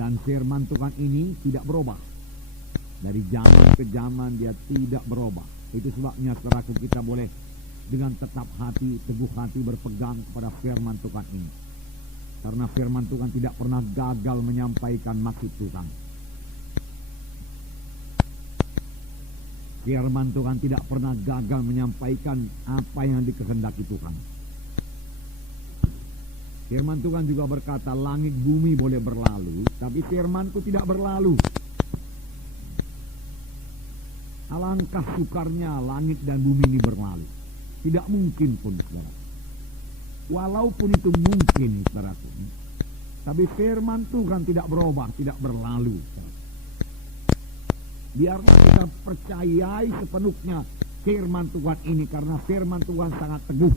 Dan firman Tuhan ini tidak berubah. Dari zaman ke zaman dia tidak berubah. Itu sebabnya saudaraku, kita boleh dengan tetap hati, teguh hati berpegang kepada firman Tuhan ini. Karena firman Tuhan tidak pernah gagal menyampaikan maksud Tuhan. Firman Tuhan tidak pernah gagal menyampaikan apa yang dikehendaki Tuhan. Firman Tuhan juga berkata, langit bumi boleh berlalu, tapi firman-Ku tidak berlalu. Alangkah sukarnya langit dan bumi ini berlalu. Tidak mungkin pun, saudara. Walaupun itu mungkin, saudaraku, tapi firman Tuhan tidak berubah, tidak berlalu. Biarlah kita percayai sepenuhnya firman Tuhan ini, karena firman Tuhan sangat teguh,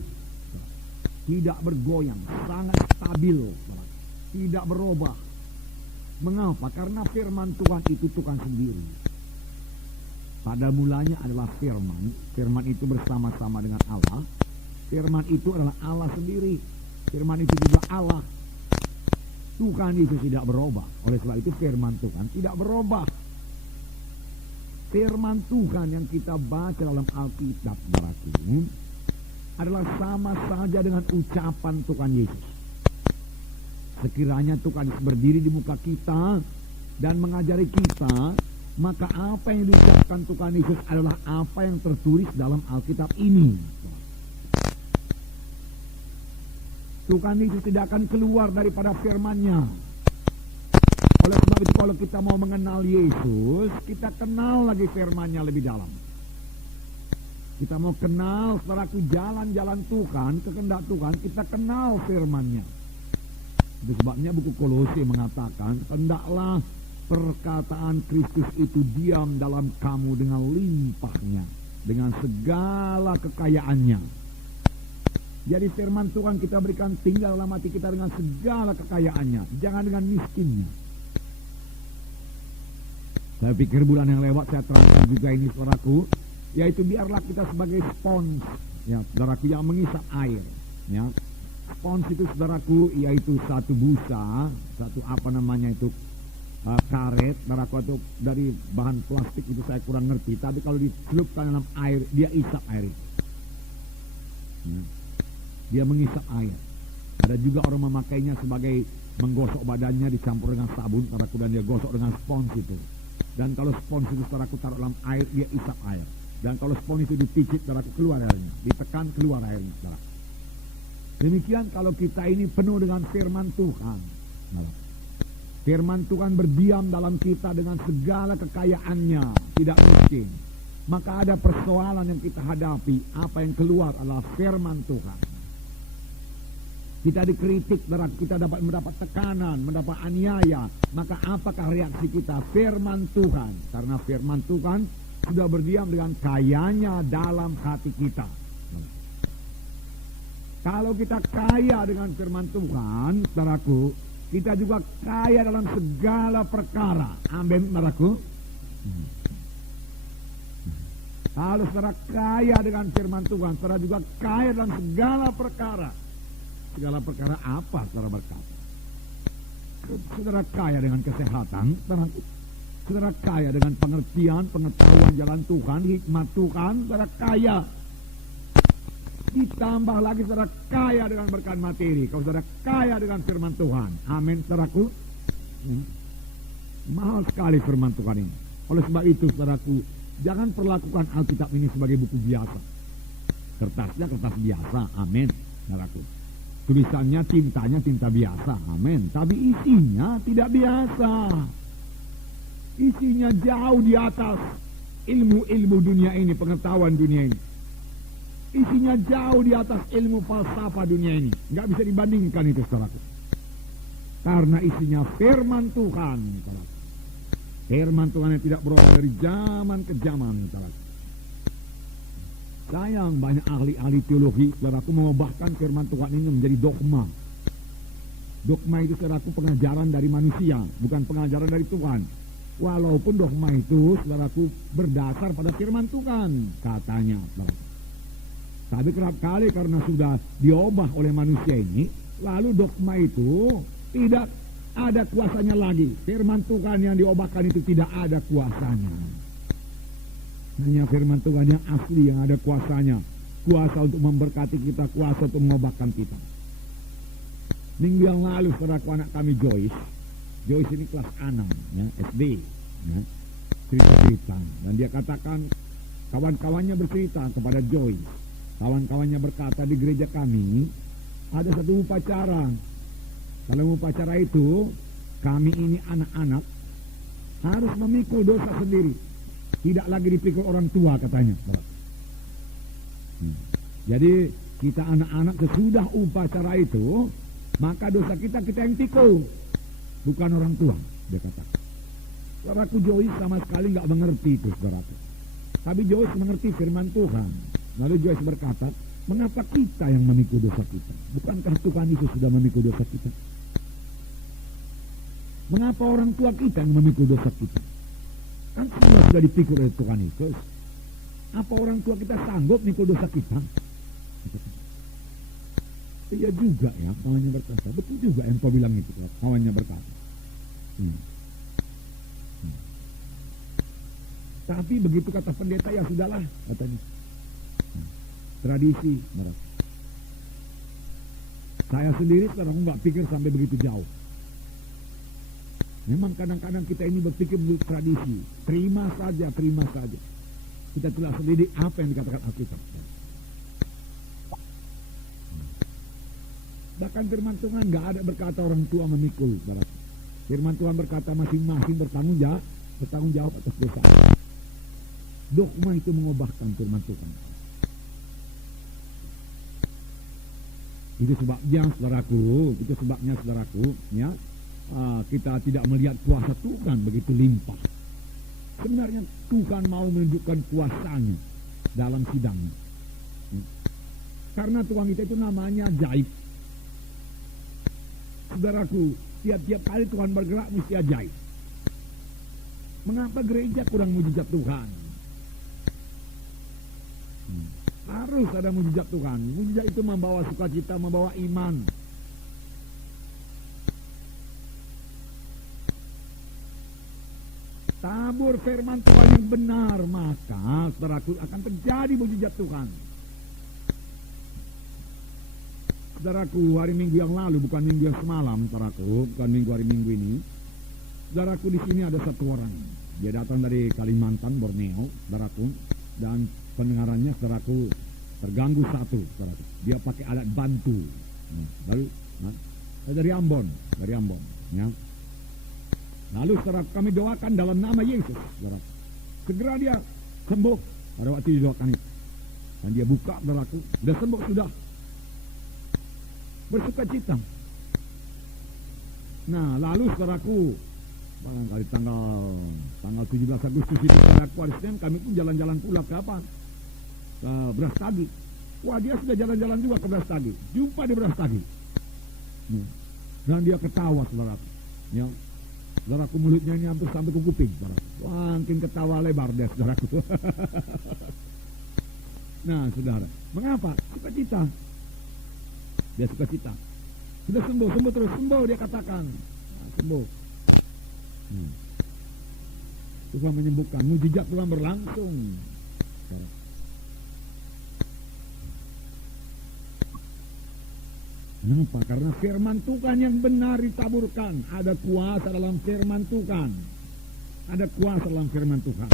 tidak bergoyang, sangat stabil, tidak berubah. Mengapa? Karena firman Tuhan itu Tuhan sendiri. Pada mulanya adalah firman. Firman itu bersama-sama dengan Allah. Firman itu adalah Allah sendiri. Firman itu juga Allah. Tuhan itu tidak berubah. Oleh sebab itu firman Tuhan tidak berubah. Firman Tuhan yang kita baca dalam Alkitab, saudaraku, adalah sama saja dengan ucapan Tuhan Yesus. Sekiranya Tuhan Yesus berdiri di muka kita dan mengajari kita, maka apa yang diucapkan Tuhan Yesus adalah apa yang tertulis dalam Alkitab ini. Tuhan Yesus tidak akan keluar daripada firman-Nya. Oleh sebab itu, kalau kita mau mengenal Yesus, kita kenal lagi firman-Nya lebih dalam. Kita mau kenal, saudaraku, jalan-jalan Tuhan, kehendak Tuhan, kita kenal firman-Nya. Itu sebabnya buku Kolose mengatakan, hendaklah perkataan Kristus itu diam dalam kamu dengan limpahnya, dengan segala kekayaannya. Jadi firman Tuhan kita berikan tinggal dalam hati kita dengan segala kekayaannya, jangan dengan miskinnya. Saya pikir bulan yang lewat saya terangkan juga ini, saudaraku, yaitu biarlah kita sebagai spons, ya, saudaraku, yang mengisap air, ya. Spons itu, saudaraku, yaitu satu busa, satu karet, saudaraku, atau dari bahan plastik, itu saya kurang ngerti, tapi kalau dicelupkan dalam air, dia isap air itu. Ya. Dia mengisap air. Ada juga orang memakainya sebagai menggosok badannya, dicampur dengan sabun, saudaraku, dan dia gosok dengan spons itu. Dan kalau spons itu, saudaraku, taruh dalam air, dia isap air. Dan kalau spons itu dipicit, saudaraku, keluar airnya. Ditekan, keluar airnya, saudaraku. Demikian kalau kita ini penuh dengan firman Tuhan. Firman Tuhan berdiam dalam kita dengan segala kekayaannya, tidak miskin. Maka ada persoalan yang kita hadapi, apa yang keluar adalah firman Tuhan. Kita dikritik, kita dapat mendapat tekanan, mendapat aniaya. Maka apakah reaksi kita? Firman Tuhan. Karena firman Tuhan sudah berdiam dengan kayanya dalam hati kita. Kalau kita kaya dengan firman Tuhan, saudaraku, kita juga kaya dalam segala perkara. Amin, saudaraku. Kalau saudara kaya dengan firman Tuhan, saudara juga kaya dalam segala perkara. Segala perkara apa, saudara berkata? Saudara kaya dengan kesehatan, saudara kaya dengan pengertian, pengetahuan jalan Tuhan, hikmat Tuhan, saudara kaya. Ditambah lagi saudara kaya dengan berkat materi, kalau saudara kaya dengan firman Tuhan. Amin, saudaraku. Mahal sekali firman Tuhan ini. Oleh sebab itu, saudaraku, jangan perlakukan Alkitab ini sebagai buku biasa. Kertasnya kertas biasa, amin, saudaraku. Tulisannya, tintanya tinta biasa, amin. Tapi isinya tidak biasa. Isinya jauh di atas ilmu-ilmu dunia ini, pengetahuan dunia ini. Isinya jauh di atas ilmu falsafah dunia ini. Nggak bisa dibandingkan itu, saudaraku. Karena isinya firman Tuhan, saudaraku. Firman Tuhan yang tidak berubah dari zaman ke zaman, saudaraku. Sayang banyak ahli-ahli teologi, saudaraku, mengubahkan firman Tuhan ini menjadi dogma. Dogma itu, saudaraku, pengajaran dari manusia, bukan pengajaran dari Tuhan. Walaupun dogma itu, saudaraku, berdasar pada firman Tuhan, katanya, saudaraku. Tapi kerap kali karena sudah diubah oleh manusia ini, lalu dogma itu tidak ada kuasanya lagi. Firman Tuhan yang diobahkan itu tidak ada kuasanya. Hanya firman Tuhan yang asli yang ada kuasanya. Kuasa untuk memberkati kita, kuasa untuk mengobahkan kita. Minggu yang lalu saudaraku, anak kami Joyce ini kelas 6 ya, SD ya, cerita-cerita, dan dia katakan kawan-kawannya bercerita kepada Joyce. Kawan-kawannya berkata di gereja kami ada satu upacara. Dalam upacara itu kami ini anak-anak harus memikul dosa sendiri, tidak lagi dipikul orang tua katanya. Jadi kita anak-anak sesudah upacara itu, maka dosa kita yang pikul, bukan orang tua, dia katakan. Saudaraku, Joyce sama sekali nggak mengerti itu, saudaraku. Tapi Joyce mengerti firman Tuhan. Lalu Joyce berkata, mengapa kita yang memikul dosa kita? Bukankah Tuhan Yesus sudah memikul dosa kita? Mengapa orang tua kita yang memikul dosa kita? Kan semua sudah dipikul oleh Tuhan Yesus. Apa orang tua kita sanggup mikul dosa kita? Iya juga ya, kawannya berkata. Betul juga yang kau bilang itu, kawannya berkata. Tapi begitu kata pendeta, ya sudahlah, katanya. Tradisi, berat. Saya sendiri sekarang nggak pikir sampai begitu jauh. Memang kadang-kadang kita ini berpikir menurut tradisi. Terima saja. Kita telah sendiri apa yang dikatakan Alkitab. Bahkan firman Tuhan nggak ada berkata orang tua memikul. Barat. Firman Tuhan berkata masing-masing bertanggung jawab atas dosa. Dogma itu mengubahkan firman Tuhan. Itu sebabnya saudaraku, ya, kita tidak melihat kuasa Tuhan begitu limpah. Sebenarnya Tuhan mau menunjukkan kuasanya dalam sidangnya. Karena Tuhan kita itu namanya ajaib. Saudaraku, tiap-tiap kali Tuhan bergerak mesti ajaib. Mengapa gereja kurang mujizat Tuhan? Harus ada mujizat Tuhan. Mujizat itu membawa sukacita, membawa iman. Tabur firman Tuhan yang benar, maka saudaraku akan terjadi mujizat Tuhan. Saudaraku, hari Minggu yang lalu, bukan minggu yang semalam, saudaraku, bukan hari Minggu ini. Saudaraku, di sini ada satu orang. Dia datang dari Kalimantan, Borneo, saudaraku, dan pendengarannya, saudaraku, terganggu satu, saudaraku. Dia pakai alat bantu. Lalu, dari Ambon, ya. Lalu saudara kami doakan dalam nama Yesus, saudara. Segera dia sembuh pada waktu didoakan itu. Dan dia buka, saudaraku, sudah sembuh, sudah. Bersuka cita. Nah, lalu saudaraku, barangkali tanggal 17 Agustus itu saudaraku, hari Senin kami pun jalan-jalan pula ke apa? Ke Brastagi. Wah, dia sudah jalan-jalan juga ke Brastagi. Jumpa di Brastagi. Dan dia ketawa, saudaraku. Ya. Saudaraku, mulutnya ini hampir sampai ke kuping, saudaraku. Wah, makin ketawa lebar deh, saudaraku. Nah, saudara, mengapa? Sukacita. Dia sukacita. Sudah sembuh terus, sembuh dia katakan. Nah, sembuh. Tuhan menyembuhkan, mujizat Tuhan berlangsung. Kenapa? Karena firman Tuhan yang benar ditaburkan. Ada kuasa dalam firman Tuhan. Ada kuasa dalam firman Tuhan.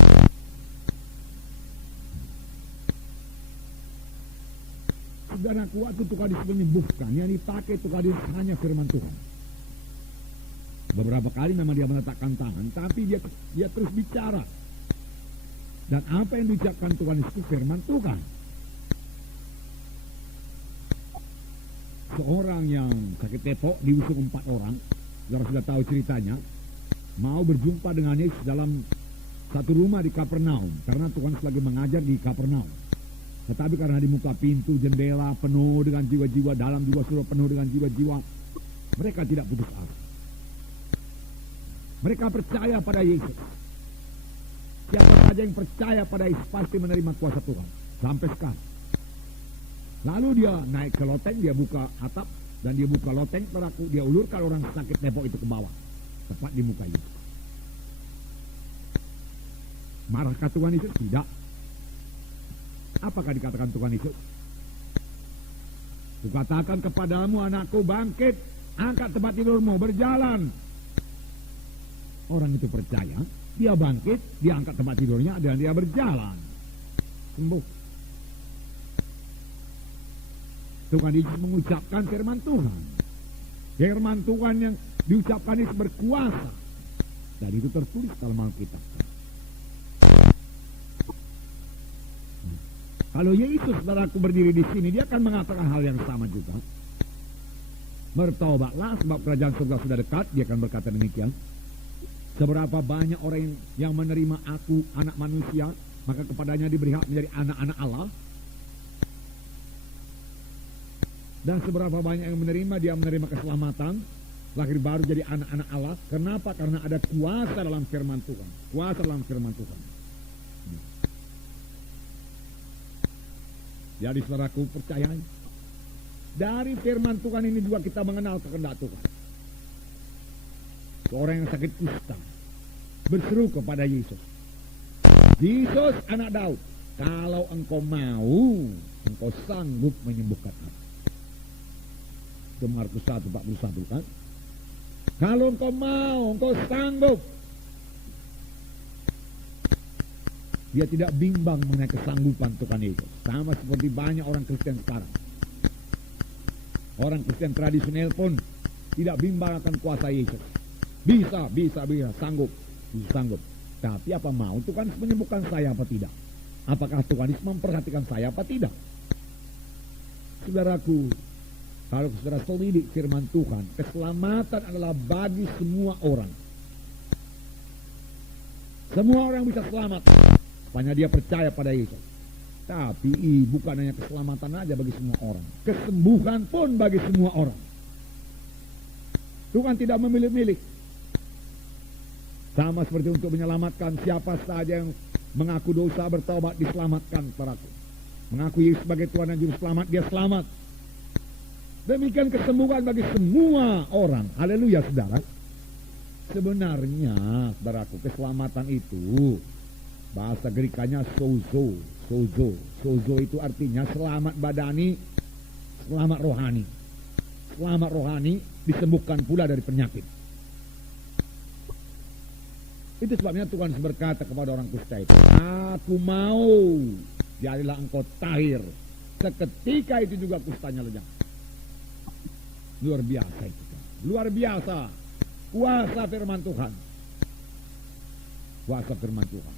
Saudara, waktu Tuhan menyembuhkan, yang dipakai Tuhan hanya firman Tuhan. Beberapa kali memang dia meletakkan tangan, tapi dia terus bicara. Dan apa yang diucapkan Tuhan itu firman Tuhan. Seorang yang sakit tepok diusung 4 orang, saudara sudah tahu ceritanya, mau berjumpa dengan Yesus dalam satu rumah di Kapernaum, karena Tuhan lagi mengajar di Kapernaum. Tetapi karena di muka pintu jendela penuh dengan jiwa-jiwa, dalam jiwa surga penuh dengan jiwa-jiwa, mereka tidak putus asa. Mereka percaya pada Yesus. Siapa saja yang percaya pada Yesus pasti menerima kuasa Tuhan sampai sekarang. Lalu dia naik ke loteng, dia buka atap, Dan dia buka loteng, saudaraku, dia ulurkan orang sakit tepok itu ke bawah, tepat di muka Yesus. Marahkah Tuhan Yesus? Tidak. Apakah dikatakan Tuhan Yesus? Kukatakan kepadamu, anakku, bangkit, angkat tempat tidurmu, berjalan. Orang itu percaya, dia bangkit, dia angkat tempat tidurnya, dan dia berjalan. Sembuh. Tuhan Yesus mengucapkan firman Tuhan. Firman Tuhan yang diucapkan itu berkuasa. Dan itu tertulis dalam Alkitab. Kalau Yesus, saudaraku, berdiri di sini, dia akan mengatakan hal yang sama juga. Bertobatlah sebab kerajaan surga sudah dekat. Dia akan berkata demikian. Seberapa banyak orang yang menerima aku, anak manusia, maka kepadanya diberi hak menjadi anak-anak Allah. Dan seberapa banyak yang menerima, dia menerima keselamatan, lahir baru jadi anak-anak Allah. Kenapa? Karena ada kuasa dalam firman Tuhan. Kuasa dalam firman Tuhan. Jadi saudaraku, percayai. Dari firman Tuhan ini juga kita mengenal kehendak Tuhan. Seorang yang sakit kusta berseru kepada Yesus. Yesus, anak Daud, kalau engkau mau, engkau sanggup menyembuhkan aku. Itu Markus 1:41 kan? Kalau engkau mau, engkau sanggup. Dia tidak bimbang mengenai kesanggupan Tuhan Yesus. Sama seperti banyak orang Kristen sekarang. Orang Kristen tradisional pun tidak bimbang akan kuasa Yesus. Bisa, sanggup. Tapi apa mau Tuhan menyembuhkan saya apa tidak? Apakah Tuhan memperhatikan saya apa tidak? Saudaraku, kalau saudara selidik firman Tuhan, keselamatan adalah bagi semua orang. Semua orang bisa selamat, sepanjang dia percaya pada Yesus. Tapi bukan hanya keselamatan aja bagi semua orang, kesembuhan pun bagi semua orang. Tuhan tidak memilih-milih. Sama seperti untuk menyelamatkan siapa saja yang mengaku dosa, bertobat, diselamatkan paraku. Mengaku Yesus sebagai Tuhan dan Juru Selamat, dia selamat. Demikian kesembuhan bagi semua orang. Haleluya, saudara. Sebenarnya, saudaraku, keselamatan itu bahasa Grekanya sozo. Sozo itu artinya selamat badani, selamat rohani. Selamat rohani disembuhkan pula dari penyakit. Itu sebabnya Tuhan berkata kepada orang kusta itu, aku mau, jadilah engkau tahir. Seketika itu juga kustanya lenyap. Luar biasa itu. Luar biasa. Kuasa firman Tuhan. Kuasa firman Tuhan.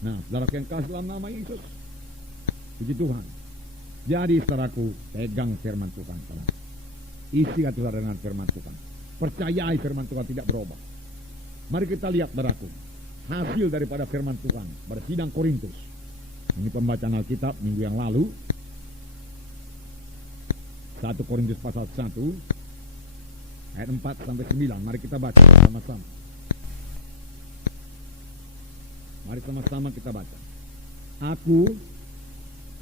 Nah, saudara yang kasih dalam nama Yesus. Puji Tuhan. Jadi saudaraku, pegang firman Tuhan. Isi hati saudara dengan firman Tuhan. Percayai firman Tuhan tidak berubah. Mari kita lihat saudaraku, hasil daripada firman Tuhan pada sidang Korintus. Ini pembacaan Alkitab minggu yang lalu. 1 Korintus pasal 1 ayat 4-9. Mari kita baca sama-sama. Mari sama-sama kita baca. Aku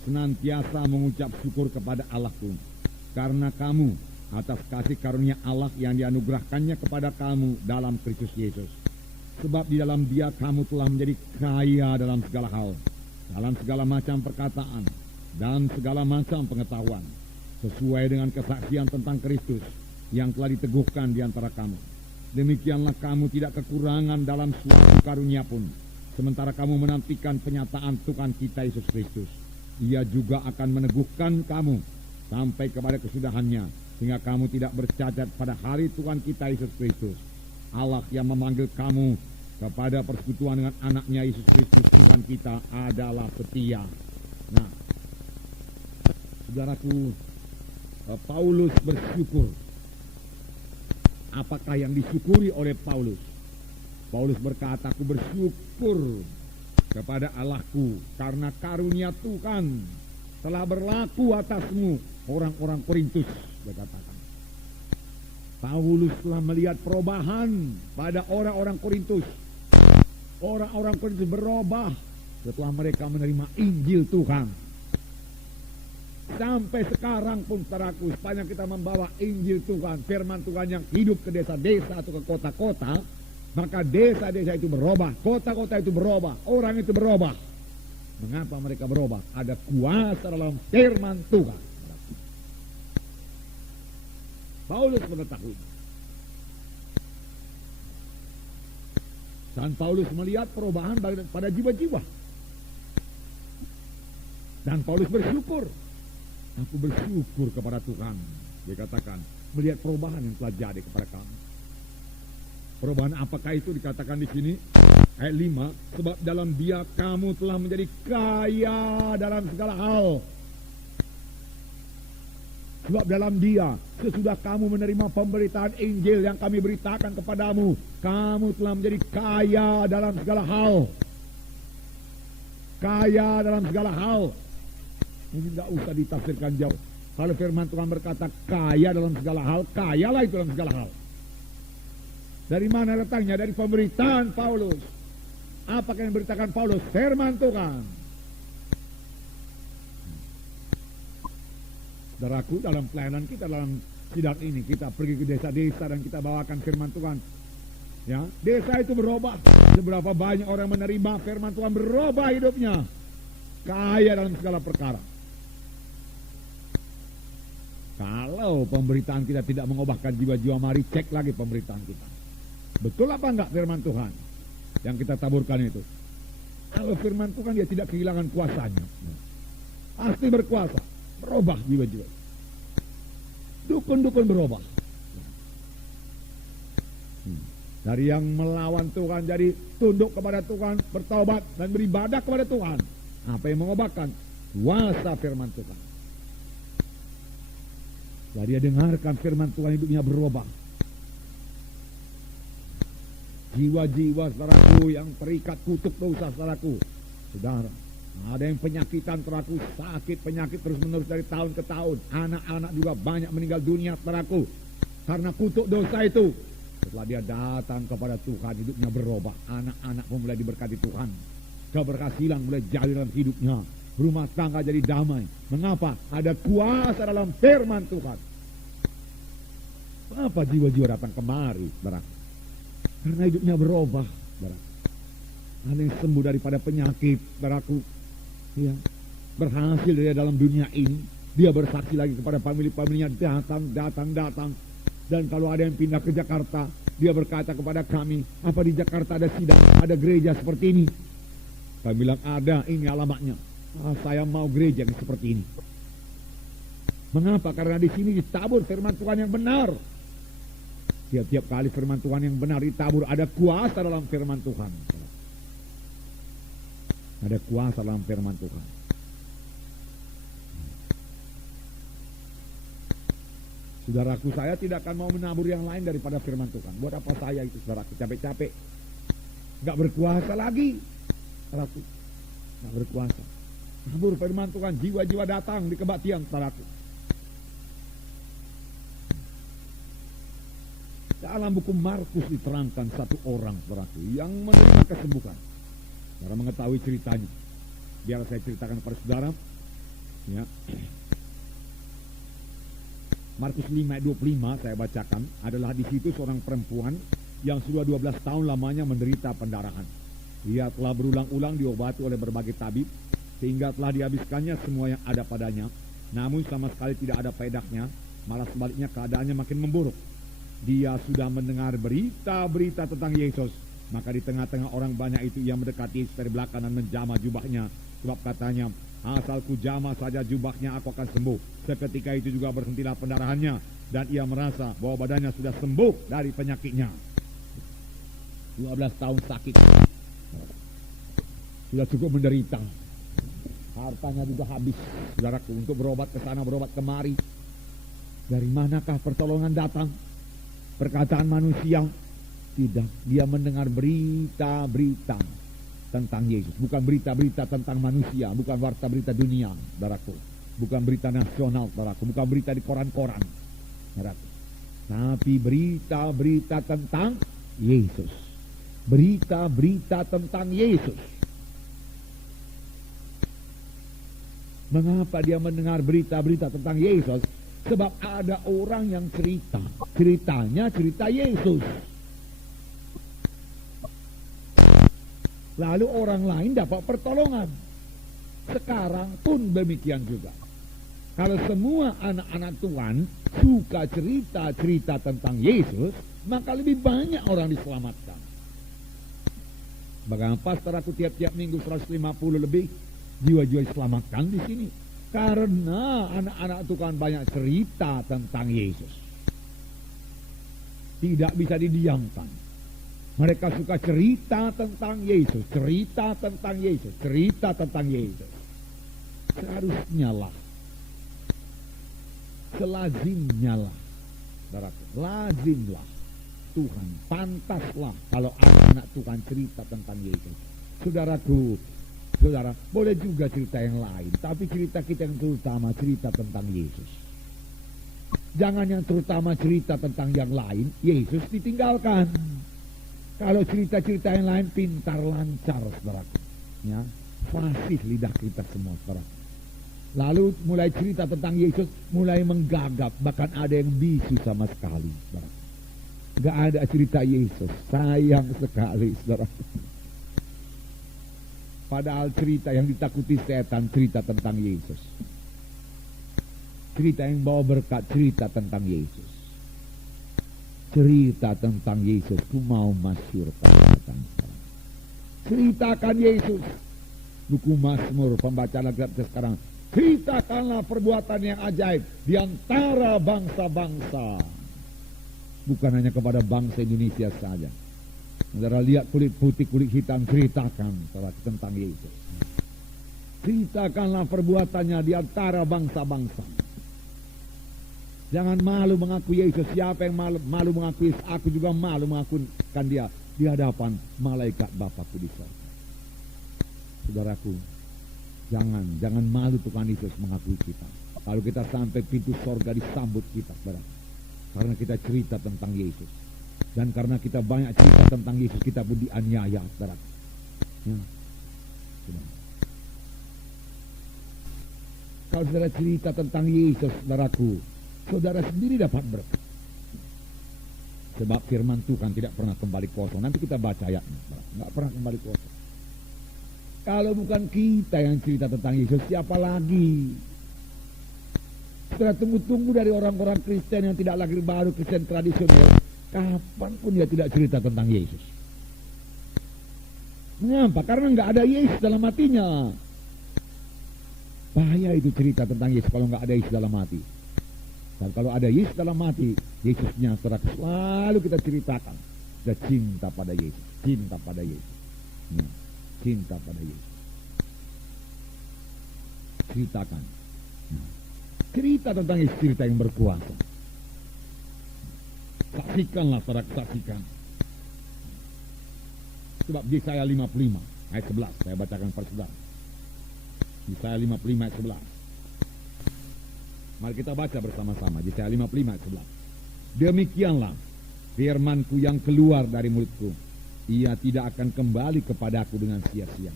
senantiasa mengucap syukur kepada Allahku karena kamu atas kasih karunia Allah yang dianugerahkannya kepada kamu dalam Kristus Yesus. Sebab di dalam Dia kamu telah menjadi kaya dalam segala hal, dalam segala macam perkataan dan segala macam pengetahuan, sesuai dengan kesaksian tentang Kristus yang telah diteguhkan di antara kamu. Demikianlah kamu tidak kekurangan dalam suatu karunia pun, sementara kamu menantikan penyataan Tuhan kita Yesus Kristus. Ia juga akan meneguhkan kamu sampai kepada kesudahannya, sehingga kamu tidak bercacat pada hari Tuhan kita Yesus Kristus. Allah yang memanggil kamu kepada persekutuan dengan anaknya Yesus Kristus Tuhan kita adalah setia. Nah, saudaraku, Paulus bersyukur. Apakah yang disyukuri oleh Paulus? Paulus berkata, aku bersyukur kepada Allahku karena karunia Tuhan telah berlaku atasmu, orang-orang Korintus, dia katakan. Paulus telah melihat perubahan pada orang-orang Korintus. Orang-orang Korintus berubah setelah mereka menerima Injil Tuhan. Sampai sekarang pun saudaraku, sepanjang kita membawa Injil Tuhan, firman Tuhan yang hidup ke desa-desa atau ke kota-kota, maka desa-desa itu berubah, kota-kota itu berubah, orang itu berubah. Mengapa mereka berubah? Ada kuasa dalam firman Tuhan. Paulus mengetahui. Dan Paulus melihat perubahan pada jiwa-jiwa. Dan Paulus bersyukur. Aku bersyukur kepada Tuhan. Dia katakan, melihat perubahan yang telah jadi kepada kami. Perubahan apakah itu dikatakan di sini? Ayat 5, sebab dalam Dia kamu telah menjadi kaya dalam segala hal. Sebab dalam Dia, sesudah kamu menerima pemberitaan Injil yang kami beritakan kepadamu, kamu telah menjadi kaya dalam segala hal. Kaya dalam segala hal. Ini tidak usah ditafsirkan jauh. Kalau firman Tuhan berkata kaya dalam segala hal, kayalah itu dalam segala hal. Dari mana datangnya? Dari pemberitaan Paulus. Apakah yang diberitakan Paulus? Firman Tuhan. Saudaraku, dalam pelayanan kita, dalam sidang ini, kita pergi ke desa-desa dan kita bawakan firman Tuhan. Ya, desa itu berubah. Seberapa banyak orang menerima firman Tuhan, berubah hidupnya. Kaya dalam segala perkara. Kalau pemberitaan kita tidak mengubahkan jiwa-jiwa, mari cek lagi pemberitaan kita. Betul apa enggak firman Tuhan yang kita taburkan itu? Kalau firman Tuhan dia tidak kehilangan kuasanya. Pasti berkuasa. Berubah jiwa-jiwa. Dukun-dukun berubah. Dari yang melawan Tuhan jadi tunduk kepada Tuhan, bertobat dan beribadah kepada Tuhan. Apa yang mengubahkan? Kuasa firman Tuhan. Jadi dia dengarkan firman Tuhan, hidupnya berubah. Jiwa-jiwa saudaraku yang terikat kutuk dosa saudaraku. Saudara, ada yang penyakitan saudaraku, sakit penyakit terus menerus dari tahun ke tahun. Anak-anak juga banyak meninggal dunia saudaraku karena kutuk dosa itu. Setelah dia datang kepada Tuhan, hidupnya berubah. Anak-anak pun mulai diberkati Tuhan. Keberhasilan mulai jadi dalam hidupnya. Rumah tangga jadi damai. Mengapa? Ada kuasa dalam firman Tuhan. Kenapa jiwa-jiwa datang kemari, saudara? Karena hidupnya berubah, saudara. Ada yang sembuh daripada penyakit, saudaraku. Ya, berhasil dari dalam dunia ini. Dia bersaksi lagi kepada famili-familinya, datang. Dan kalau ada yang pindah ke Jakarta, dia berkata kepada kami, apa di Jakarta ada sidang, ada gereja seperti ini? Kami bilang ada, ini alamatnya. Saya mau gereja yang seperti ini. Mengapa? Karena di sini ditabur firman Tuhan yang benar. Tiap-tiap kali firman Tuhan yang benar ditabur, ada kuasa dalam firman Tuhan. Ada kuasa dalam firman Tuhan. Saudaraku, saya tidak akan mau menabur yang lain daripada firman Tuhan. Buat apa saya itu, saudaraku, capek-capek. Gak berkuasa lagi. Saudaraku, gak berkuasa. Tabur firman Tuhan, jiwa-jiwa datang di kebaktian, saudaraku. Dalam buku Markus diterangkan satu orang, saudaraku, yang menerima kesembuhan. Saudara mengetahui ceritanya. Biar saya ceritakan kepada saudara. Ya. Markus 5 ayat 25 saya bacakan. Adalah di situ seorang perempuan yang sudah 12 tahun lamanya menderita pendarahan. Ia telah berulang-ulang diobati oleh berbagai tabib, sehingga telah dihabiskannya semua yang ada padanya. Namun sama sekali tidak ada faedahnya, malah sebaliknya keadaannya makin memburuk. Dia sudah mendengar berita-berita tentang Yesus, maka di tengah-tengah orang banyak itu ia mendekati Yesus dari belakang dan menjamah jubahnya, sebab katanya, asal ku jamah saja jubahnya aku akan sembuh. Seketika itu juga berhentilah pendarahannya, dan ia merasa bahwa badannya sudah sembuh dari penyakitnya. 12 tahun sakit, sudah cukup menderita. Hartanya juga habis, saudaraku, untuk berobat ke sana, berobat kemari. Dari manakah pertolongan datang? Perkataan manusia? Tidak. Dia mendengar berita-berita tentang Yesus. Bukan berita-berita tentang manusia, bukan warta berita dunia, saudaraku. Bukan berita nasional, saudaraku. Bukan berita di koran-koran, saudaraku. Tapi berita-berita tentang Yesus. Berita-berita tentang Yesus. Mengapa dia mendengar berita-berita tentang Yesus? Sebab ada orang yang ceritanya cerita Yesus. Lalu orang lain dapat pertolongan. Sekarang pun demikian juga. Kalau semua anak-anak Tuhan suka cerita-cerita tentang Yesus, maka lebih banyak orang diselamatkan. Bagaimana pastor aku tiap-tiap minggu 150 lebih jiwa-jiwa diselamatkan di sini. Karena anak-anak Tuhan banyak cerita tentang Yesus. Tidak bisa didiamkan. Mereka suka cerita tentang Yesus, cerita tentang Yesus, cerita tentang Yesus. Seharusnya lah, selazimnya lah, saudaraku, lazimlah Tuhan, pantaslah kalau anak-anak Tuhan cerita tentang Yesus. Saudaraku, saudara, boleh juga cerita yang lain, tapi cerita kita yang terutama cerita tentang Yesus. Jangan yang terutama cerita tentang yang lain, Yesus ditinggalkan. Kalau cerita-cerita yang lain pintar lancar, saudaraku, ya, fasih lidah kita semua, saudaraku. Lalu mulai cerita tentang Yesus, mulai menggagap, bahkan ada yang bisu sama sekali, saudaraku. Gak ada cerita Yesus, sayang sekali, saudaraku. Padahal cerita yang ditakuti setan, cerita tentang Yesus. Cerita yang bawa berkat, cerita tentang Yesus. Cerita tentang Yesus, ku mau masyurkan sekarang. Ceritakan Yesus. Buku Mazmur, pembacaan Alkitab sekarang. Ceritakanlah perbuatan yang ajaib di antara bangsa-bangsa. Bukan hanya kepada bangsa Indonesia saja. Saudara lihat kulit putih, kulit hitam, ceritakan tentang Yesus. Ceritakanlah perbuatannya di antara bangsa-bangsa. Jangan malu mengaku Yesus. Siapa yang malu mengaku Yesus, aku juga malu mengakukan dia di hadapan malaikat Bapakku di surga. Saudaraku, jangan malu Tuhan Yesus mengakui kita. Kalau kita sampai pintu surga disambut kita, saudara. Karena kita cerita tentang Yesus. Dan karena kita banyak cerita tentang Yesus, kita pun dianiaya, saudara. Ya. Saudara. Kalau saudara cerita tentang Yesus, saudaraku, saudara sendiri dapat berkat. Sebab firman Tuhan tidak pernah kembali kosong. Nanti kita baca ayatnya, nggak pernah kembali kosong. Kalau bukan kita yang cerita tentang Yesus, siapa lagi? Setelah tunggu-tunggu dari orang-orang Kristen yang tidak lagi baru, Kristen tradisional, kapanpun dia tidak cerita tentang Yesus. Mengapa? Karena nggak ada Yesus dalam hatinya. Bahaya itu cerita tentang Yesus kalau nggak ada Yesus dalam hati. Dan kalau ada Yesus dalam hati, Yesusnya selalu kita ceritakan. Kita cinta pada Yesus, cinta pada Yesus, ya, cinta pada Yesus. Ceritakan. Ya. Cerita tentang Yesus, cerita yang berkuasa. Saksikanlah, saudara, saksikan. Sebab Yesaya 55 ayat 11, saya bacakan pada saudara. Yesaya 55 ayat 11. Mari kita baca bersama-sama. Yesaya 55 ayat 11. Demikianlah firmanku yang keluar dari mulutku. Ia tidak akan kembali kepadaku dengan sia-sia.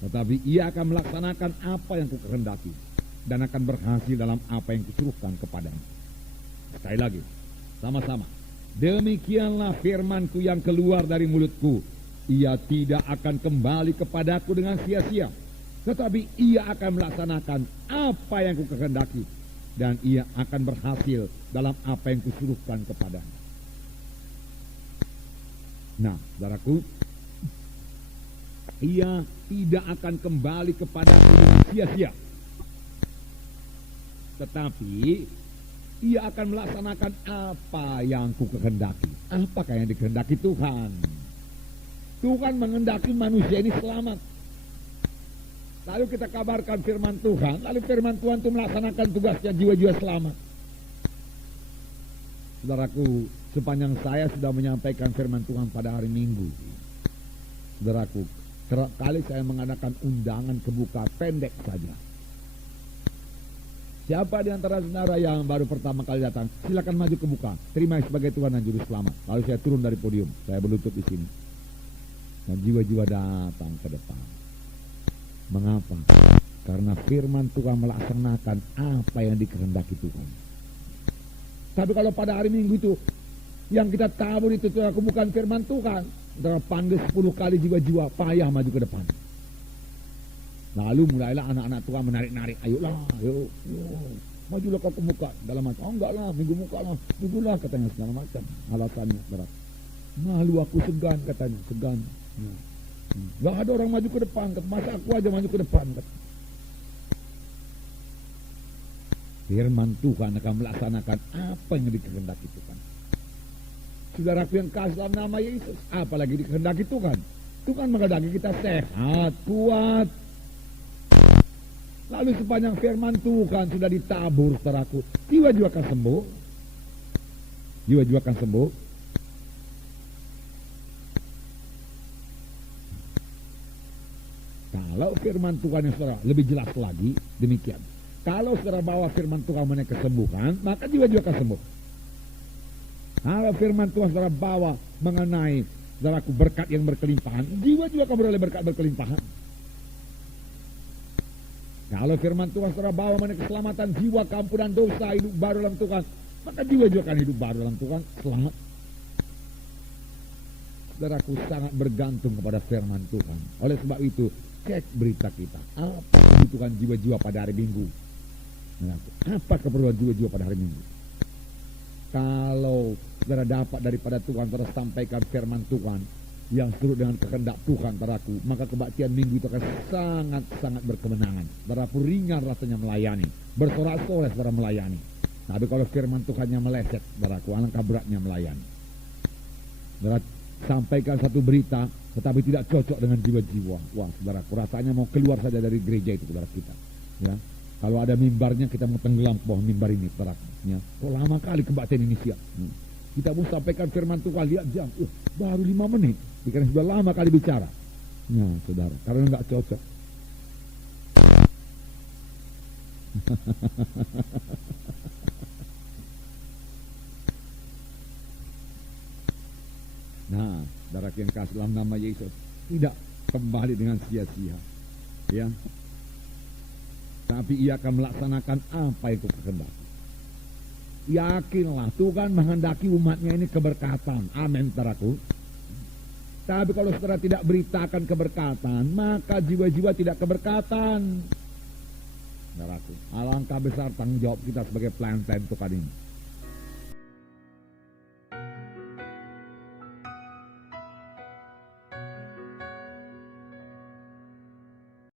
Tetapi ia akan melaksanakan apa yang kukehendaki. Dan akan berhasil dalam apa yang kusuruhkan kepadanya. Sekali lagi. Sama-sama. Demikianlah firmanku yang keluar dari mulutku. Ia tidak akan kembali kepadaku dengan sia-sia. Tetapi ia akan melaksanakan apa yang kukehendaki. Dan ia akan berhasil dalam apa yang kusuruhkan kepadanya. Nah, saudaraku, ia tidak akan kembali kepadaku dengan sia-sia. Tetapi ia akan melaksanakan apa yang kukehendaki. Apakah yang dikehendaki Tuhan? Tuhan menghendaki manusia ini selamat. Lalu kita kabarkan firman Tuhan. Lalu firman Tuhan itu melaksanakan tugasnya, jiwa-jiwa selamat. Saudaraku, sepanjang saya sudah menyampaikan firman Tuhan pada hari Minggu. Saudaraku, kerap kali saya mengadakan undangan kebuka pendek saja. Siapa di antara saudara yang baru pertama kali datang, silakan maju ke buka. Terima sebagai Tuhan dan Juru Selamat. Lalu saya turun dari podium, saya berlutut di sini. Dan jiwa-jiwa datang ke depan. Mengapa? Karena firman Tuhan melaksanakan apa yang dikehendaki Tuhan. Tapi kalau pada hari Minggu itu yang kita tabur itu aku bukan firman Tuhan, kita panggil 10 kali jiwa-jiwa payah maju ke depan. Lalu mulailah anak-anak Tuhan menarik-narik, ayolah, ayo, majulah kau ke muka dalam macam. Oh enggak lah, minggu muka lah, minggulah katanya segala macam. Alasannya berat. Malu aku segan katanya, segan. Enggak ada orang maju ke depan, masa aku aja maju ke depan. Firman Tuhan akan melaksanakan apa yang dikehendaki Tuhan. Saudaraku yang kasih dalam nama Yesus, apalagi dikehendaki Tuhan. Tuhan menghendaki kita sehat, kuat. Lalu sepanjang firman Tuhan sudah ditabur, saudaraku, jiwa-jiwa akan sembuh. Jiwa-jiwa akan sembuh. Kalau firman Tuhan yang saudara lebih jelas lagi, demikian. Kalau saudara bawa firman Tuhan mengenai kesembuhan, maka jiwa-jiwa akan sembuh. Kalau firman Tuhan saudara bawa mengenai saudaraku berkat yang berkelimpahan, jiwa-jiwa akan beroleh berkat berkelimpahan. Kalau firman Tuhan saudara bawa mengenai keselamatan jiwa, keampunan dosa, hidup baru dalam Tuhan, maka jiwa-jiwa akan hidup baru dalam Tuhan, selamat. Saudaraku sangat bergantung kepada firman Tuhan. Oleh sebab itu, cek berita kita. Apa kebutuhan jiwa-jiwa pada hari Minggu? Apa keperluan jiwa-jiwa pada hari Minggu? Kalau saudara dapat daripada Tuhan, saudara sampaikan firman Tuhan yang seturut dengan kehendak Tuhan, saudaraku, maka kebaktian Minggu itu akan sangat-sangat berkemenangan. Saudaraku ringan rasanya melayani, bersorak-sorai saudara melayani. Tapi kalau firman Tuhannya meleset, saudaraku, alangkah beratnya melayani. Saudara sampaikan satu berita, tetapi tidak cocok dengan jiwa-jiwa. Wah, saudaraku, rasanya mau keluar saja dari gereja itu, saudara kita. Ya. Kalau ada mimbarnya, kita mau tenggelam ke bawah mimbar ini, saudaraku. Ya. Kok lama kali kebaktian ini siap. Kita mau sampaikan firman Tuhan, lihat jam, baru 5 menit. Dikira sudah lama kali bicara. Ya, saudara, karena nggak cocok. Nah, saudara yang kasih dalam nama Yesus, tidak kembali dengan sia-sia. Ya. Tapi ia akan melaksanakan apa yang kehendaki. Yakinlah Tuhan menghendaki umatnya ini keberkatan. Amin, saudaraku. Tapi kalau saudara tidak beritakan keberkatan, maka jiwa-jiwa tidak keberkatan. Saudaraku, alangkah besar tanggung jawab kita sebagai pelayan Tuhan ini.